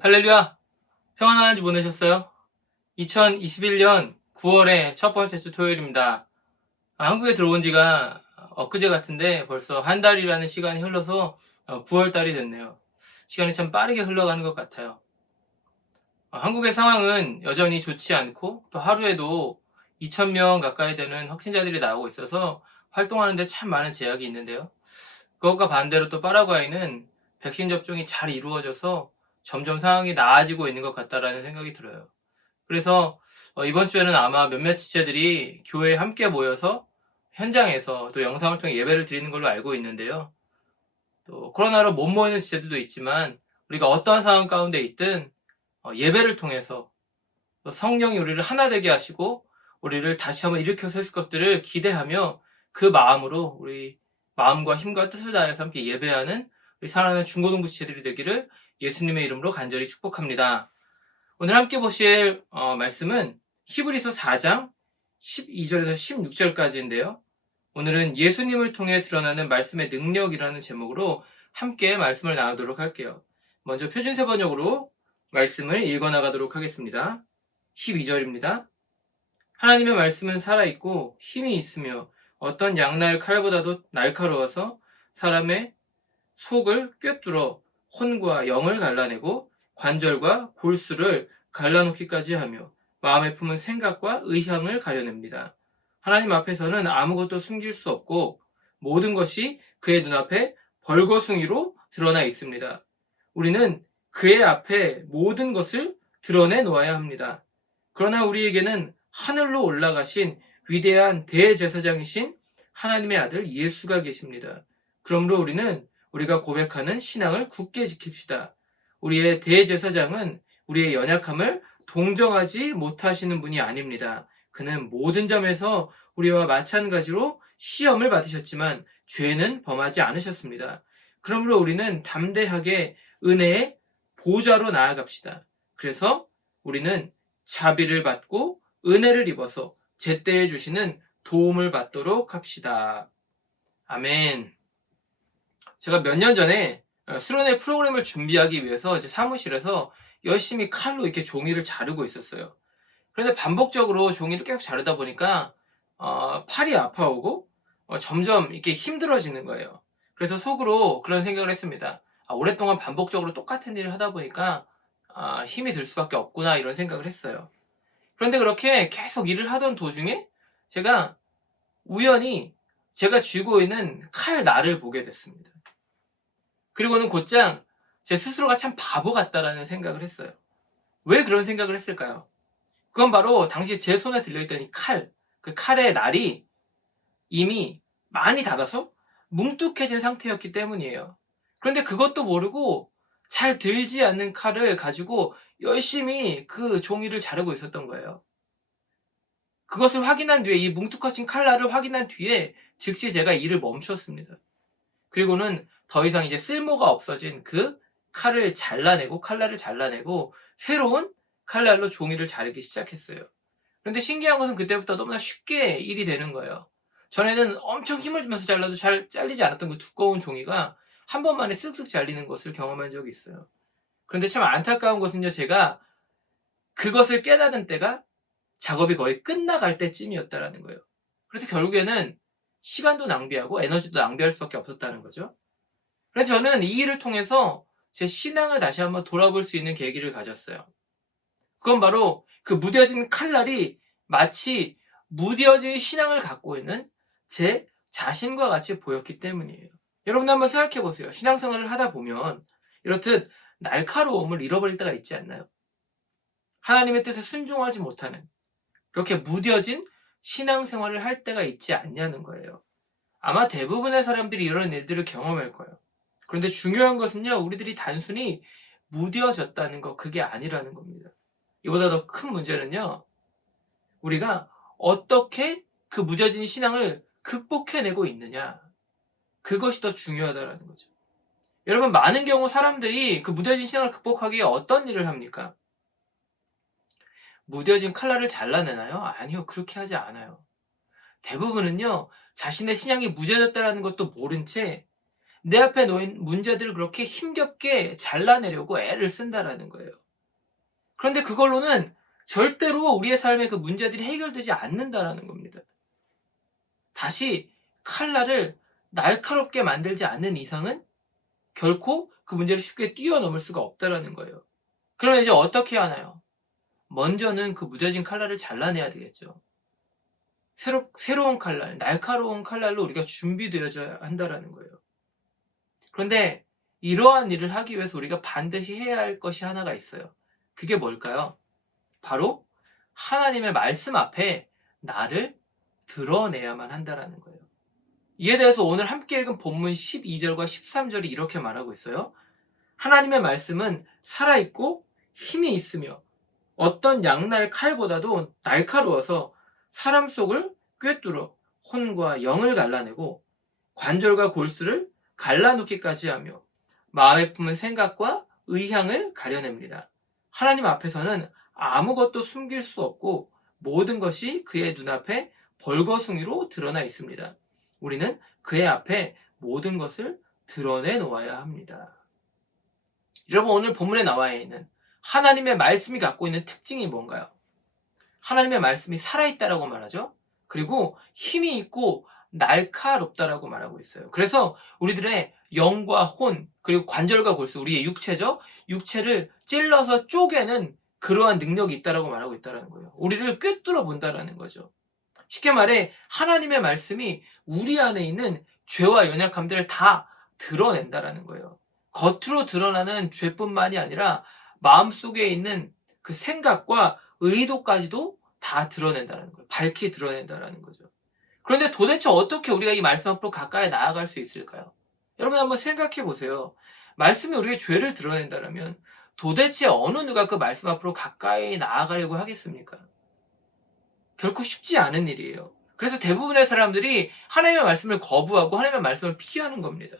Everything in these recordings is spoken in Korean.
할렐루야! 평안한 한 주 보내셨어요? 2021년 9월의 첫 번째 주 토요일입니다. 한국에 들어온 지가 엊그제 같은데 벌써 한 달이라는 시간이 흘러서 9월 달이 됐네요. 시간이 참 빠르게 흘러가는 것 같아요. 한국의 상황은 여전히 좋지 않고 또 하루에도 2,000명 가까이 되는 확진자들이 나오고 있어서 활동하는데 참 많은 제약이 있는데요. 그것과 반대로 또 파라과이는 백신 접종이 잘 이루어져서 점점 상황이 나아지고 있는 것 같다라는 생각이 들어요. 그래서 이번 주에는 아마 몇몇 지체들이 교회에 함께 모여서 현장에서 또 영상을 통해 예배를 드리는 걸로 알고 있는데요. 또 코로나로 못 모이는 지체들도 있지만 우리가 어떠한 상황 가운데 있든 예배를 통해서 성령이 우리를 하나 되게 하시고 우리를 다시 한번 일으켜 세우실 것들을 기대하며 그 마음으로 우리 마음과 힘과 뜻을 다해서 함께 예배하는 우리 사랑하는 중고등부 지체들이 되기를 예수님의 이름으로 간절히 축복합니다. 오늘 함께 보실 말씀은 히브리서 4장 12절에서 16절까지인데요. 오늘은 예수님을 통해 드러나는 말씀의 능력이라는 제목으로 함께 말씀을 나누도록 할게요. 먼저 표준세 번역으로 말씀을 읽어나가도록 하겠습니다. 12절입니다. 하나님의 말씀은 살아있고 힘이 있으며 어떤 양날 칼보다도 날카로워서 사람의 속을 꿰뚫어 혼과 영을 갈라내고 관절과 골수를 갈라놓기까지 하며 마음에 품은 생각과 의향을 가려냅니다. 하나님 앞에서는 아무것도 숨길 수 없고 모든 것이 그의 눈앞에 벌거숭이로 드러나 있습니다. 우리는 그의 앞에 모든 것을 드러내 놓아야 합니다. 그러나 우리에게는 하늘로 올라가신 위대한 대제사장이신 하나님의 아들 예수가 계십니다. 그러므로 우리가 고백하는 신앙을 굳게 지킵시다. 우리의 대제사장은 우리의 연약함을 동정하지 못하시는 분이 아닙니다. 그는 모든 점에서 우리와 마찬가지로 시험을 받으셨지만 죄는 범하지 않으셨습니다. 그러므로 우리는 담대하게 은혜의 보좌로 나아갑시다. 그래서 우리는 자비를 받고 은혜를 입어서 제때에 주시는 도움을 받도록 합시다. 아멘. 제가 몇 년 전에 수련회 프로그램을 준비하기 위해서 이제 사무실에서 열심히 칼로 이렇게 종이를 자르고 있었어요. 그런데 반복적으로 종이를 계속 자르다 보니까 팔이 아파오고 점점 이렇게 힘들어지는 거예요. 그래서 속으로 그런 생각을 했습니다. 오랫동안 반복적으로 똑같은 일을 하다 보니까 힘이 들 수밖에 없구나 이런 생각을 했어요. 그런데 그렇게 계속 일을 하던 도중에 제가 우연히 제가 쥐고 있는 칼 날을 보게 됐습니다. 그리고는 곧장 제 스스로가 참 바보 같다라는 생각을 했어요. 왜 그런 생각을 했을까요? 그건 바로 당시 제 손에 들려있던 이 칼, 그 칼의 날이 이미 많이 닳아서 뭉툭해진 상태였기 때문이에요. 그런데 그것도 모르고 잘 들지 않는 칼을 가지고 열심히 그 종이를 자르고 있었던 거예요. 그것을 확인한 뒤에, 이 뭉툭해진 칼날을 확인한 뒤에 즉시 제가 일을 멈추었습니다. 그리고는 더 이상 이제 쓸모가 없어진 그 칼날을 잘라내고 새로운 칼날로 종이를 자르기 시작했어요. 그런데 신기한 것은 그때부터 너무나 쉽게 일이 되는 거예요. 전에는 엄청 힘을 주면서 잘라도 잘 잘리지 않았던 그 두꺼운 종이가 한 번만에 쓱쓱 잘리는 것을 경험한 적이 있어요. 그런데 참 안타까운 것은요, 제가 그것을 깨달은 때가 작업이 거의 끝나갈 때쯤이었다라는 거예요. 그래서 결국에는 시간도 낭비하고 에너지도 낭비할 수밖에 없었다는 거죠. 그래서 저는 이 일을 통해서 제 신앙을 다시 한번 돌아볼 수 있는 계기를 가졌어요. 그건 바로 그 무뎌진 칼날이 마치 무뎌진 신앙을 갖고 있는 제 자신과 같이 보였기 때문이에요. 여러분 한번 생각해 보세요. 신앙생활을 하다 보면 이렇듯 날카로움을 잃어버릴 때가 있지 않나요? 하나님의 뜻에 순종하지 못하는 그렇게 무뎌진 신앙생활을 할 때가 있지 않냐는 거예요. 아마 대부분의 사람들이 이런 일들을 경험할 거예요. 그런데 중요한 것은요, 우리들이 단순히 무뎌졌다는 것, 그게 아니라는 겁니다. 이보다 더 큰 문제는요, 우리가 어떻게 그 무뎌진 신앙을 극복해내고 있느냐, 그것이 더 중요하다는 거죠. 여러분, 많은 경우 사람들이 그 무뎌진 신앙을 극복하기 위해 어떤 일을 합니까? 무뎌진 칼날을 잘라내나요? 아니요, 그렇게 하지 않아요. 대부분은요, 자신의 신앙이 무뎌졌다는 것도 모른 채 내 앞에 놓인 문제들을 그렇게 힘겹게 잘라내려고 애를 쓴다라는 거예요. 그런데 그걸로는 절대로 우리의 삶의 그 문제들이 해결되지 않는다라는 겁니다. 다시 칼날을 날카롭게 만들지 않는 이상은 결코 그 문제를 쉽게 뛰어넘을 수가 없다라는 거예요. 그러면 이제 어떻게 하나요? 먼저는 그 무뎌진 칼날을 잘라내야 되겠죠. 새로운 칼날, 날카로운 칼날로 우리가 준비되어져야 한다라는 거예요. 그런데 이러한 일을 하기 위해서 우리가 반드시 해야 할 것이 하나가 있어요. 그게 뭘까요? 바로 하나님의 말씀 앞에 나를 드러내야만 한다라는 거예요. 이에 대해서 오늘 함께 읽은 본문 12절과 13절이 이렇게 말하고 있어요. 하나님의 말씀은 살아있고 힘이 있으며 어떤 양날 칼보다도 날카로워서 사람 속을 꿰뚫어 혼과 영을 갈라내고 관절과 골수를 갈라놓기까지 하며 마음에 품은 생각과 의향을 가려냅니다. 하나님 앞에서는 아무것도 숨길 수 없고 모든 것이 그의 눈앞에 벌거숭이로 드러나 있습니다. 우리는 그의 앞에 모든 것을 드러내 놓아야 합니다. 여러분, 오늘 본문에 나와 있는 하나님의 말씀이 갖고 있는 특징이 뭔가요? 하나님의 말씀이 살아있다라고 말하죠. 그리고 힘이 있고 날카롭다라고 말하고 있어요. 그래서 우리들의 영과 혼, 그리고 관절과 골수, 우리의 육체죠. 육체를 찔러서 쪼개는 그러한 능력이 있다라고 말하고 있다는 거예요. 우리를 꿰뚫어 본다라는 거죠. 쉽게 말해 하나님의 말씀이 우리 안에 있는 죄와 연약함들을 다 드러낸다라는 거예요. 겉으로 드러나는 죄뿐만이 아니라 마음속에 있는 그 생각과 의도까지도 다 드러낸다는 거예요. 밝히 드러낸다는 거죠. 그런데 도대체 어떻게 우리가 이 말씀 앞으로 가까이 나아갈 수 있을까요? 여러분 한번 생각해 보세요. 말씀이 우리의 죄를 드러낸다면 도대체 어느 누가 그 말씀 앞으로 가까이 나아가려고 하겠습니까? 결코 쉽지 않은 일이에요. 그래서 대부분의 사람들이 하나님의 말씀을 거부하고 하나님의 말씀을 피하는 겁니다.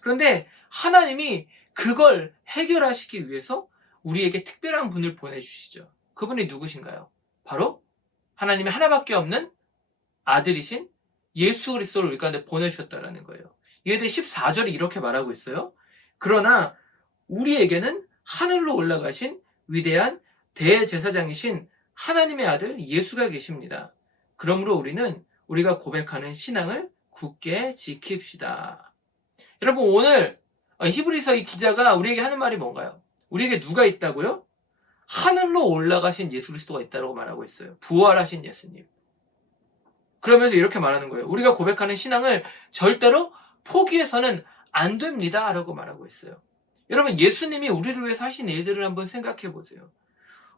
그런데 하나님이 그걸 해결하시기 위해서 우리에게 특별한 분을 보내주시죠. 그분이 누구신가요? 바로 하나님의 하나밖에 없는 아들이신 예수 그리스도를 우리 가운데 보내주셨다는 거예요. 이에 대해 14절이 이렇게 말하고 있어요. 그러나 우리에게는 하늘로 올라가신 위대한 대제사장이신 하나님의 아들 예수가 계십니다. 그러므로 우리는 우리가 고백하는 신앙을 굳게 지킵시다. 여러분, 오늘 히브리서 이 기자가 우리에게 하는 말이 뭔가요? 우리에게 누가 있다고요? 하늘로 올라가신 예수 그리스도가 있다고 말하고 있어요. 부활하신 예수님. 그러면서 이렇게 말하는 거예요. 우리가 고백하는 신앙을 절대로 포기해서는 안 됩니다. 라고 말하고 있어요. 여러분, 예수님이 우리를 위해서 하신 일들을 한번 생각해 보세요.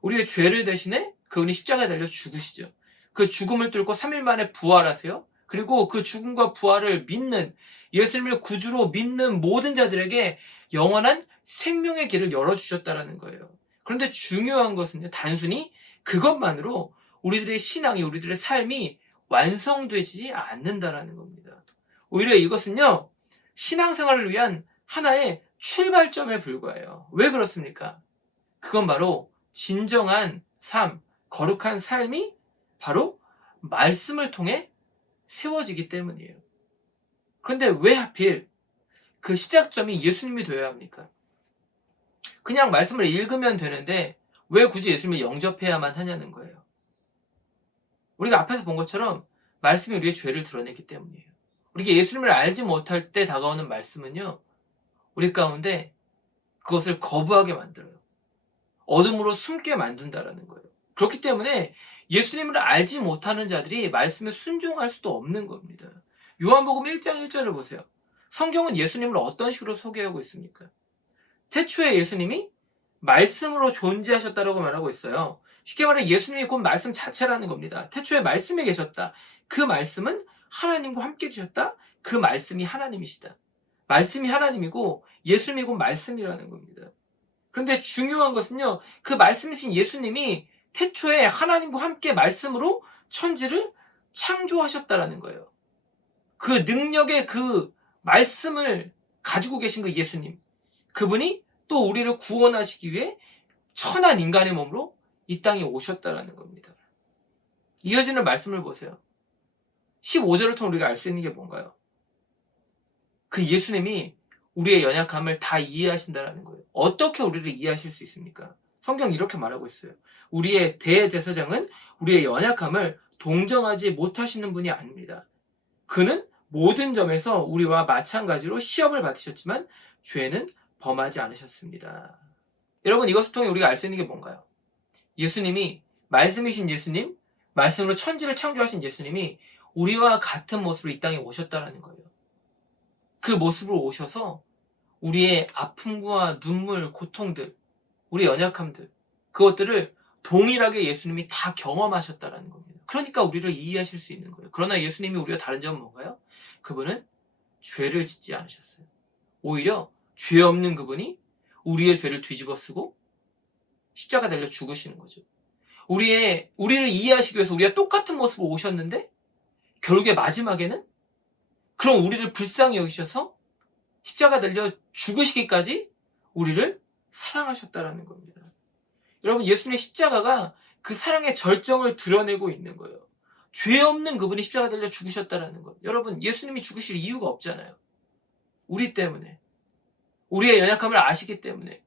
우리의 죄를 대신해 그분이 십자가에 달려 죽으시죠. 그 죽음을 뚫고 3일 만에 부활하세요. 그리고 그 죽음과 부활을 믿는, 예수님을 구주로 믿는 모든 자들에게 영원한 생명의 길을 열어주셨다는 거예요. 그런데 중요한 것은요, 단순히 그것만으로 우리들의 신앙이, 우리들의 삶이 완성되지 않는다라는 겁니다. 오히려 이것은요, 신앙생활을 위한 하나의 출발점에 불과해요. 왜 그렇습니까? 그건 바로 진정한 삶, 거룩한 삶이 바로 말씀을 통해 세워지기 때문이에요. 그런데 왜 하필 그 시작점이 예수님이 되어야 합니까? 그냥 말씀을 읽으면 되는데 왜 굳이 예수님을 영접해야만 하냐는 거예요. 우리가 앞에서 본 것처럼 말씀이 우리의 죄를 드러내기 때문이에요. 우리가 예수님을 알지 못할 때 다가오는 말씀은요, 우리 가운데 그것을 거부하게 만들어요. 어둠으로 숨게 만든다라는 거예요. 그렇기 때문에 예수님을 알지 못하는 자들이 말씀에 순종할 수도 없는 겁니다. 요한복음 1장 1절을 보세요. 성경은 예수님을 어떤 식으로 소개하고 있습니까? 태초에 예수님이 말씀으로 존재하셨다라고 말하고 있어요. 쉽게 말해 예수님이 곧 말씀 자체라는 겁니다. 태초에 말씀이 계셨다. 그 말씀은 하나님과 함께 계셨다. 그 말씀이 하나님이시다. 말씀이 하나님이고 예수님이 곧 말씀이라는 겁니다. 그런데 중요한 것은요, 그 말씀이신 예수님이 태초에 하나님과 함께 말씀으로 천지를 창조하셨다라는 거예요. 그 능력의 그 말씀을 가지고 계신 그 예수님, 그분이 또 우리를 구원하시기 위해 천한 인간의 몸으로 이 땅에 오셨다라는 겁니다. 이어지는 말씀을 보세요. 15절을 통해 우리가 알 수 있는 게 뭔가요? 그 예수님이 우리의 연약함을 다 이해하신다라는 거예요. 어떻게 우리를 이해하실 수 있습니까? 성경 이렇게 말하고 있어요. 우리의 대제사장은 우리의 연약함을 동정하지 못하시는 분이 아닙니다. 그는 모든 점에서 우리와 마찬가지로 시험을 받으셨지만 죄는 범하지 않으셨습니다. 여러분, 이것을 통해 우리가 알 수 있는 게 뭔가요? 예수님이, 말씀이신 예수님, 말씀으로 천지를 창조하신 예수님이 우리와 같은 모습으로 이 땅에 오셨다라는 거예요. 그 모습으로 오셔서 우리의 아픔과 눈물, 고통들, 우리 연약함들, 그것들을 동일하게 예수님이 다 경험하셨다라는 겁니다. 그러니까 우리를 이해하실 수 있는 거예요. 그러나 예수님이 우리가 다른 점은 뭔가요? 그분은 죄를 짓지 않으셨어요. 오히려 죄 없는 그분이 우리의 죄를 뒤집어 쓰고 십자가 달려 죽으시는 거죠. 우리를 이해하시기 위해서 우리가 똑같은 모습으로 오셨는데 결국에 마지막에는 그런 우리를 불쌍히 여기셔서 십자가 달려 죽으시기까지 우리를 사랑하셨다라는 겁니다. 여러분, 예수님의 십자가가 그 사랑의 절정을 드러내고 있는 거예요. 죄 없는 그분이 십자가 달려 죽으셨다라는 것. 여러분, 예수님이 죽으실 이유가 없잖아요. 우리 때문에. 우리의 연약함을 아시기 때문에.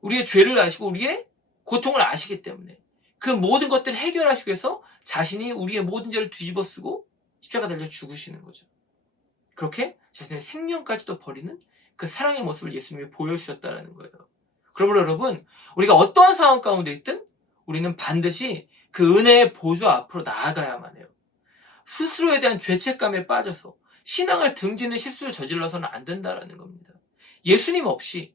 우리의 죄를 아시고 우리의 고통을 아시기 때문에. 그 모든 것들을 해결하시기 위해서 자신이 우리의 모든 죄를 뒤집어 쓰고 십자가 달려 죽으시는 거죠. 그렇게 자신의 생명까지도 버리는 그 사랑의 모습을 예수님이 보여주셨다는 거예요. 그러므로 여러분, 우리가 어떠한 상황 가운데 있든 우리는 반드시 그 은혜의 보좌 앞으로 나아가야만 해요. 스스로에 대한 죄책감에 빠져서 신앙을 등지는 실수를 저질러서는 안 된다는 겁니다. 예수님 없이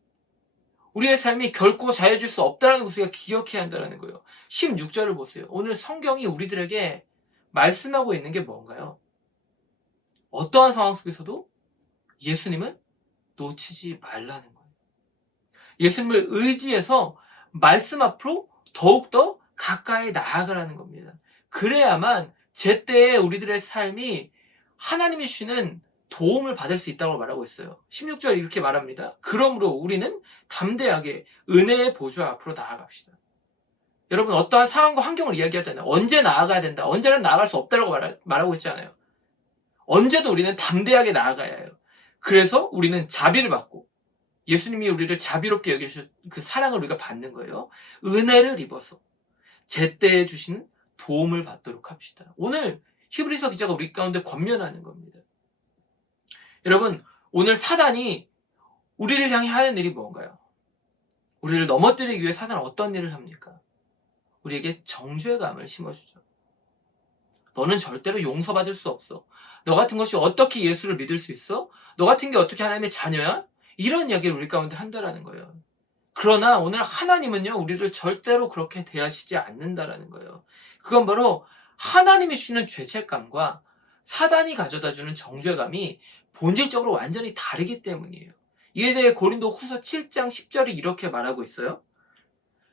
우리의 삶이 결코 자유해질 수 없다는 것을 우리가 기억해야 한다는 거예요. 16절을 보세요. 오늘 성경이 우리들에게 말씀하고 있는 게 뭔가요? 어떠한 상황 속에서도 예수님을 놓치지 말라는 거예요. 예수님을 의지해서 말씀 앞으로 더욱더 가까이 나아가라는 겁니다. 그래야만 제때에 우리들의 삶이 하나님이 주시는 도움을 받을 수 있다고 말하고 있어요. 16절 이렇게 말합니다. 그러므로 우리는 담대하게 은혜의 보좌 앞으로 나아갑시다. 여러분, 어떠한 상황과 환경을 이야기하잖아요. 언제 나아가야 된다. 언제는 나아갈 수 없다고 말하고 있잖아요. 언제도 우리는 담대하게 나아가야 해요. 그래서 우리는 자비를 받고 예수님이 우리를 자비롭게 여기신 그 사랑을 우리가 받는 거예요. 은혜를 입어서 제때에 주신 도움을 받도록 합시다. 오늘 히브리서 기자가 우리 가운데 권면하는 겁니다. 여러분, 오늘 사단이 우리를 향해 하는 일이 뭔가요? 우리를 넘어뜨리기 위해 사단은 어떤 일을 합니까? 우리에게 정죄감을 심어주죠. 너는 절대로 용서받을 수 없어. 너 같은 것이 어떻게 예수를 믿을 수 있어? 너 같은 게 어떻게 하나님의 자녀야? 이런 이야기를 우리 가운데 한다라는 거예요. 그러나 오늘 하나님은요, 우리를 절대로 그렇게 대하시지 않는다라는 거예요. 그건 바로 하나님이 주는 죄책감과 사단이 가져다 주는 정죄감이 본질적으로 완전히 다르기 때문이에요. 이에 대해 고린도 후서 7장 10절이 이렇게 말하고 있어요.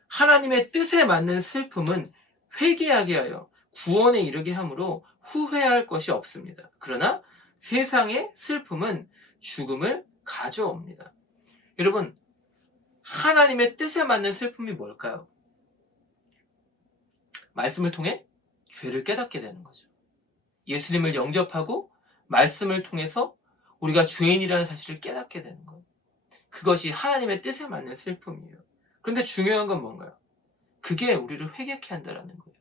하나님의 뜻에 맞는 슬픔은 회개하게 하여 구원에 이르게 함으로 후회할 것이 없습니다. 그러나 세상의 슬픔은 죽음을 가져옵니다. 여러분, 하나님의 뜻에 맞는 슬픔이 뭘까요? 말씀을 통해 죄를 깨닫게 되는 거죠. 예수님을 영접하고 말씀을 통해서 우리가 죄인이라는 사실을 깨닫게 되는 거예요. 그것이 하나님의 뜻에 맞는 슬픔이에요. 그런데 중요한 건 뭔가요? 그게 우리를 회개케 한다는 거예요.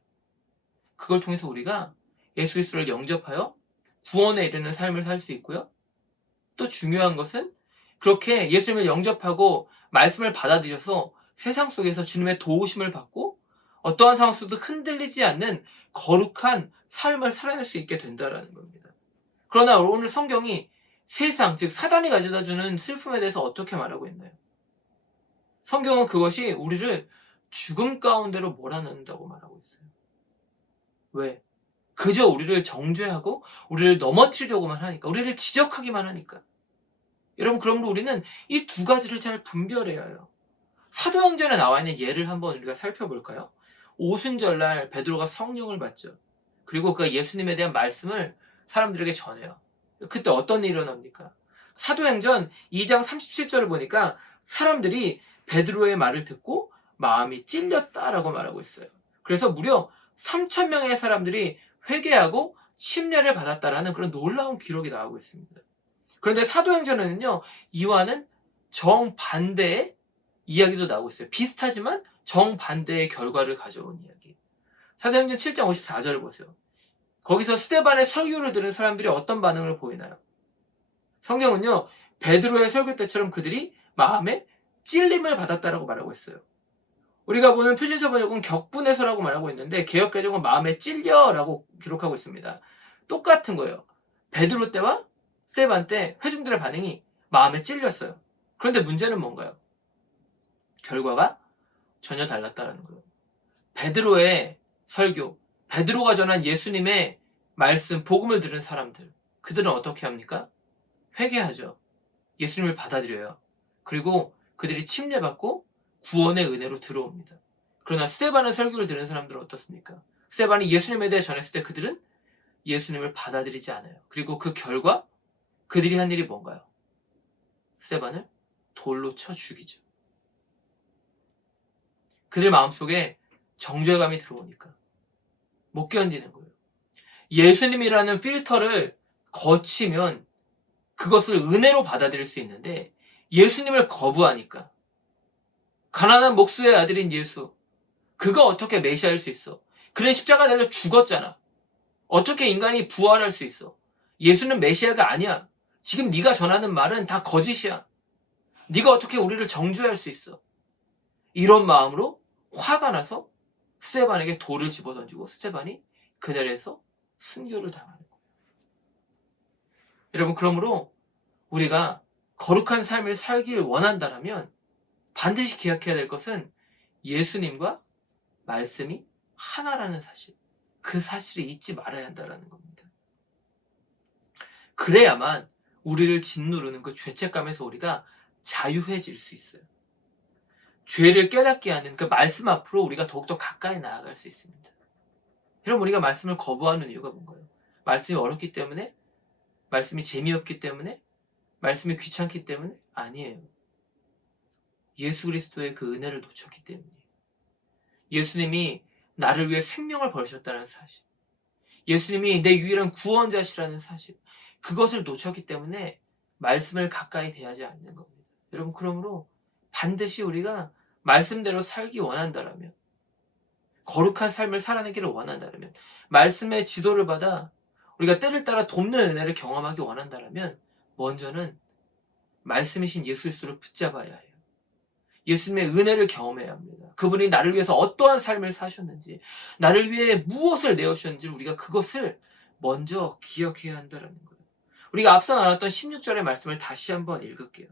그걸 통해서 우리가 예수 그리스도를 영접하여 구원에 이르는 삶을 살 수 있고요. 또 중요한 것은 그렇게 예수님을 영접하고 말씀을 받아들여서 세상 속에서 주님의 도우심을 받고 어떠한 상황 속도 흔들리지 않는 거룩한 삶을 살아낼 수 있게 된다는 겁니다. 그러나 오늘 성경이 세상, 즉 사단이 가져다주는 슬픔에 대해서 어떻게 말하고 있나요? 성경은 그것이 우리를 죽음 가운데로 몰아넣는다고 말하고 있어요. 왜? 그저 우리를 정죄하고 우리를 넘어뜨리려고만 하니까, 우리를 지적하기만 하니까. 여러분, 그러므로 우리는 이 두 가지를 잘 분별해야 해요. 사도행전에 나와 있는 예를 한번 우리가 살펴볼까요? 오순절날 베드로가 성령을 받죠. 그리고 그 예수님에 대한 말씀을 사람들에게 전해요. 그때 어떤 일이 일어납니까? 사도행전 2장 37절을 보니까 사람들이 베드로의 말을 듣고 마음이 찔렸다라고 말하고 있어요. 그래서 무려 3,000명의 사람들이 회개하고 침례를 받았다라는 그런 놀라운 기록이 나오고 있습니다. 그런데 사도행전에는요, 이와는 정반대의 이야기도 나오고 있어요. 비슷하지만 정반대의 결과를 가져온 이야기. 사도행전 7장 54절을 보세요. 거기서 스데반의 설교를 들은 사람들이 어떤 반응을 보이나요? 성경은요, 베드로의 설교 때처럼 그들이 마음에 찔림을 받았다라고 말하고 있어요. 우리가 보는 표준서 번역은 격분해서라고 말하고 있는데 개역개정은 마음에 찔려라고 기록하고 있습니다. 똑같은 거예요. 베드로 때와 스데반 때 회중들의 반응이 마음에 찔렸어요. 그런데 문제는 뭔가요? 결과가 전혀 달랐다라는 거예요. 베드로의 설교, 베드로가 전한 예수님의 말씀, 복음을 들은 사람들, 그들은 어떻게 합니까? 회개하죠. 예수님을 받아들여요. 그리고 그들이 침례받고 구원의 은혜로 들어옵니다. 그러나 스데반의 설교를 들은 사람들은 어떻습니까? 스데반이 예수님에 대해 전했을 때 그들은 예수님을 받아들이지 않아요. 그리고 그 결과 그들이 한 일이 뭔가요? 스데반을 돌로 쳐 죽이죠. 그들 마음속에 정죄감이 들어오니까 못 견디는 거예요. 예수님이라는 필터를 거치면 그것을 은혜로 받아들일 수 있는데 예수님을 거부하니까 가난한 목수의 아들인 예수, 그가 어떻게 메시아일 수 있어? 그는 십자가 달려 죽었잖아. 어떻게 인간이 부활할 수 있어? 예수는 메시아가 아니야. 지금 네가 전하는 말은 다 거짓이야. 네가 어떻게 우리를 정죄할 수 있어? 이런 마음으로 화가 나서 스데반에게 돌을 집어던지고 스데반이 그 자리에서 순교를 당하는 거예요. 여러분, 그러므로 우리가 거룩한 삶을 살기를 원한다면 반드시 기억해야 될 것은 예수님과 말씀이 하나라는 사실, 그 사실을 잊지 말아야 한다는 겁니다. 그래야만 우리를 짓누르는 그 죄책감에서 우리가 자유해질 수 있어요. 죄를 깨닫게 하는 그 말씀 앞으로 우리가 더욱더 가까이 나아갈 수 있습니다. 여러분, 우리가 말씀을 거부하는 이유가 뭔가요? 말씀이 어렵기 때문에? 말씀이 재미없기 때문에? 말씀이 귀찮기 때문에? 아니에요. 예수 그리스도의 그 은혜를 놓쳤기 때문이에요. 예수님이 나를 위해 생명을 버리셨다는 사실, 예수님이 내 유일한 구원자시라는 사실, 그것을 놓쳤기 때문에 말씀을 가까이 대하지 않는 겁니다. 여러분, 그러므로 반드시 우리가 말씀대로 살기 원한다면, 거룩한 삶을 살아내기를 원한다면, 말씀의 지도를 받아 우리가 때를 따라 돕는 은혜를 경험하기 원한다면 먼저는 말씀이신 예수 그리스도를 붙잡아야 해요. 예수님의 은혜를 경험해야 합니다. 그분이 나를 위해서 어떠한 삶을 사셨는지, 나를 위해 무엇을 내어주셨는지 우리가 그것을 먼저 기억해야 한다는 거예요. 우리가 앞서 나눴던 16절의 말씀을 다시 한번 읽을게요.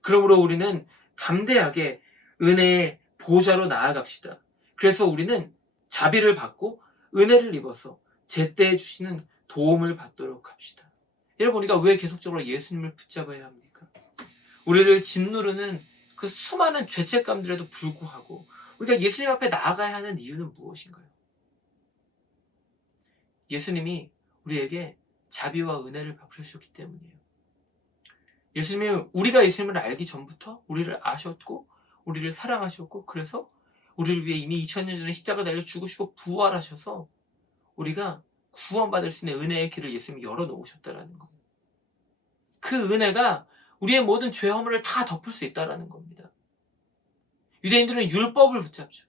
그러므로 우리는 담대하게 은혜의 보좌로 나아갑시다. 그래서 우리는 자비를 받고 은혜를 입어서 제때에 주시는 도움을 받도록 합시다. 여러분, 우리가 왜 계속적으로 예수님을 붙잡아야 합니까? 우리를 짓누르는 그 수많은 죄책감들에도 불구하고 우리가 예수님 앞에 나아가야 하는 이유는 무엇인가요? 예수님이 우리에게 자비와 은혜를 베푸셨기 때문이에요. 예수님이 우리가 예수님을 알기 전부터 우리를 아셨고 우리를 사랑하셨고 그래서 우리를 위해 이미 2000년 전에 십자가 달려 죽으시고 부활하셔서 우리가 구원받을 수 있는 은혜의 길을 예수님이 열어놓으셨다는 거예요. 그 은혜가 우리의 모든 죄 허물을 다 덮을 수 있다는 겁니다. 유대인들은 율법을 붙잡죠.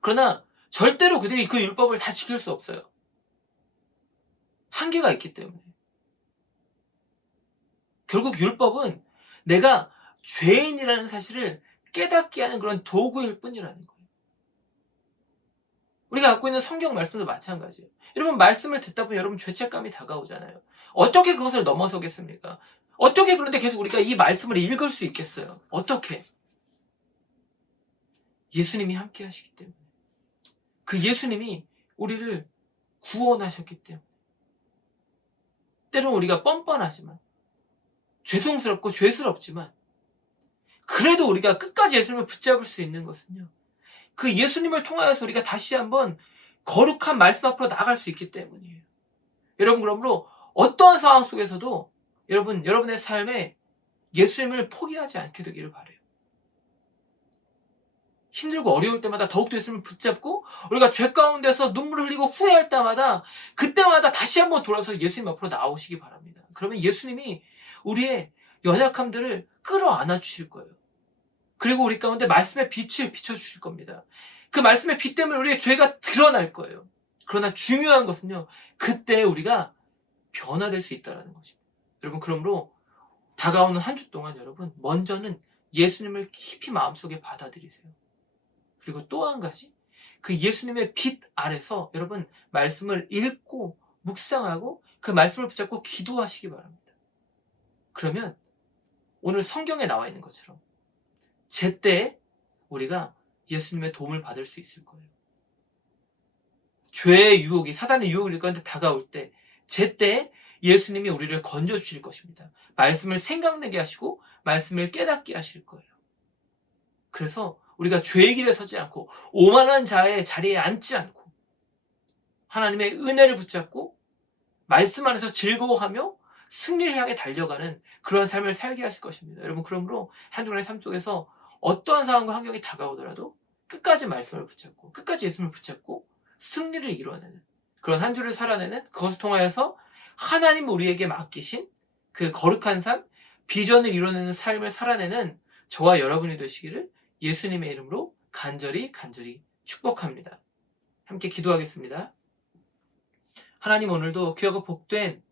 그러나 절대로 그들이 그 율법을 다 지킬 수 없어요. 한계가 있기 때문에. 결국 율법은 내가 죄인이라는 사실을 깨닫게 하는 그런 도구일 뿐이라는 거예요. 우리가 갖고 있는 성경 말씀도 마찬가지예요. 여러분, 말씀을 듣다 보면 여러분 죄책감이 다가오잖아요. 어떻게 그것을 넘어서겠습니까? 어떻게 그런데 계속 우리가 이 말씀을 읽을 수 있겠어요? 어떻게? 예수님이 함께 하시기 때문에. 그 예수님이 우리를 구원하셨기 때문에. 때로는 우리가 뻔뻔하지만, 죄송스럽고 죄스럽지만, 그래도 우리가 끝까지 예수님을 붙잡을 수 있는 것은요, 그 예수님을 통하여서 우리가 다시 한번 거룩한 말씀 앞으로 나아갈 수 있기 때문이에요. 여러분, 그러므로 어떠한 상황 속에서도 여러분의 삶에 예수님을 포기하지 않게 되기를 바라요. 힘들고 어려울 때마다 더욱더 예수님을 붙잡고 우리가 죄 가운데서 눈물을 흘리고 후회할 때마다 그때마다 다시 한번 돌아서 예수님 앞으로 나오시기 바랍니다. 그러면 예수님이 우리의 연약함들을 끌어안아 주실 거예요. 그리고 우리 가운데 말씀의 빛을 비춰주실 겁니다. 그 말씀의 빛 때문에 우리의 죄가 드러날 거예요. 그러나 중요한 것은요, 그때 우리가 변화될 수 있다는 것입니다. 여러분, 그러므로 다가오는 한 주 동안 여러분, 먼저는 예수님을 깊이 마음속에 받아들이세요. 그리고 또 한 가지, 그 예수님의 빛 아래서 여러분 말씀을 읽고 묵상하고 그 말씀을 붙잡고 기도하시기 바랍니다. 그러면 오늘 성경에 나와 있는 것처럼 제때 우리가 예수님의 도움을 받을 수 있을 거예요. 죄의 유혹이, 사단의 유혹이 우리 가운데 다가올 때 제때 예수님이 우리를 건져주실 것입니다. 말씀을 생각내게 하시고 말씀을 깨닫게 하실 거예요. 그래서 우리가 죄의 길에 서지 않고 오만한 자의 자리에 앉지 않고 하나님의 은혜를 붙잡고 말씀 안에서 즐거워하며 승리를 향해 달려가는 그런 삶을 살게 하실 것입니다. 여러분, 그러므로 한동안의 삶 속에서 어떠한 상황과 환경이 다가오더라도 끝까지 말씀을 붙잡고 끝까지 예수님을 붙잡고 승리를 이루어내는 그런 한 주를 살아내는, 그것을 통하여서 하나님 우리에게 맡기신 그 거룩한 삶, 비전을 이루어내는 삶을 살아내는 저와 여러분이 되시기를 예수님의 이름으로 간절히 축복합니다. 함께 기도하겠습니다. 하나님, 오늘도 귀하고 복된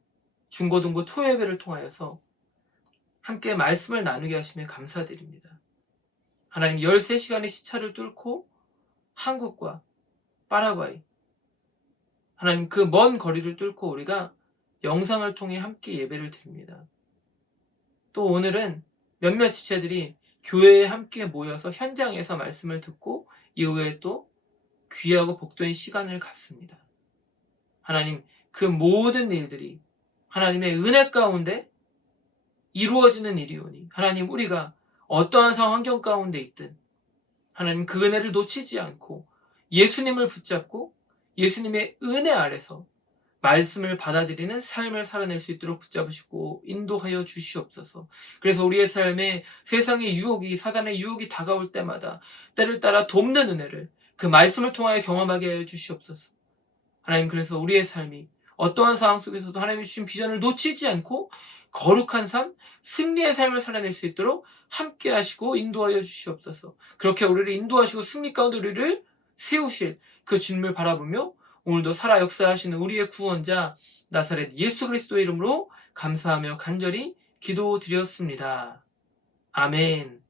중고등부 토요예배를 통하여서 함께 말씀을 나누게 하시며 감사드립니다. 하나님, 13시간의 시차를 뚫고 한국과 파라과이, 하나님 그 먼 거리를 뚫고 우리가 영상을 통해 함께 예배를 드립니다. 또 오늘은 몇몇 지체들이 교회에 함께 모여서 현장에서 말씀을 듣고 이후에 또 귀하고 복된 시간을 갖습니다. 하나님, 그 모든 일들이 하나님의 은혜 가운데 이루어지는 일이오니 하나님, 우리가 어떠한 상황 환경 가운데 있든 하나님 그 은혜를 놓치지 않고 예수님을 붙잡고 예수님의 은혜 아래서 말씀을 받아들이는 삶을 살아낼 수 있도록 붙잡으시고 인도하여 주시옵소서. 그래서 우리의 삶에 세상의 유혹이, 사단의 유혹이 다가올 때마다 때를 따라 돕는 은혜를 그 말씀을 통하여 경험하게 하여 주시옵소서. 하나님, 그래서 우리의 삶이 어떠한 상황 속에서도 하나님이 주신 비전을 놓치지 않고 거룩한 삶, 승리의 삶을 살아낼 수 있도록 함께 하시고 인도하여 주시옵소서. 그렇게 우리를 인도하시고 승리 가운데 우리를 세우실 그 주님을 바라보며 오늘도 살아 역사하시는 우리의 구원자 나사렛 예수 그리스도의 이름으로 감사하며 간절히 기도드렸습니다. 아멘.